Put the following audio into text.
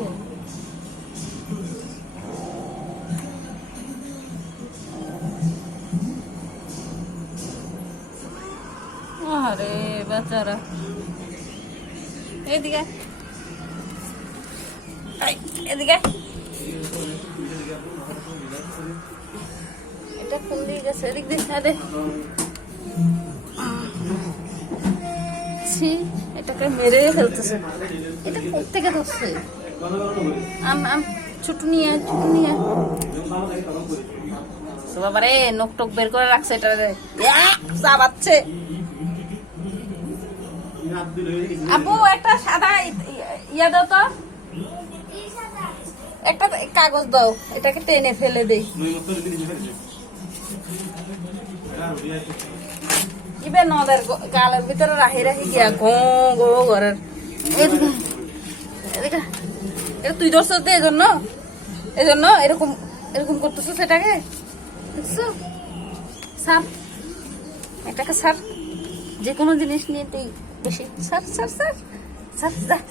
দিছে। আরে বেচারা, এদিকে এদিকে, এটা কোন দিকে গেছে? এদিক দিয়ে দে। এটাকে মেরে ফেলতেছে। এটা কোথেকে ধরছে? ছোট নিয়ে বাবারে, নখ টক বের করে রাখছে। এটা চাবাচ্ছে। আপু একটা সাদা ইয়া দাও তো, একটা কাগজ দাও, এটাকে টেনে ফেলে দেই। ইবে নদের গালের ভিতরে রাখি গিয়া ঘো ঘো ঘরের। এটা তুই ধরছ তো, এজন্য এরকম এরকম করতেছো। সেটাকে দেখছো? সার এটাকে সার, যে কোনো জিনিস নিয়ে তুই বেশি সার সার সার সার।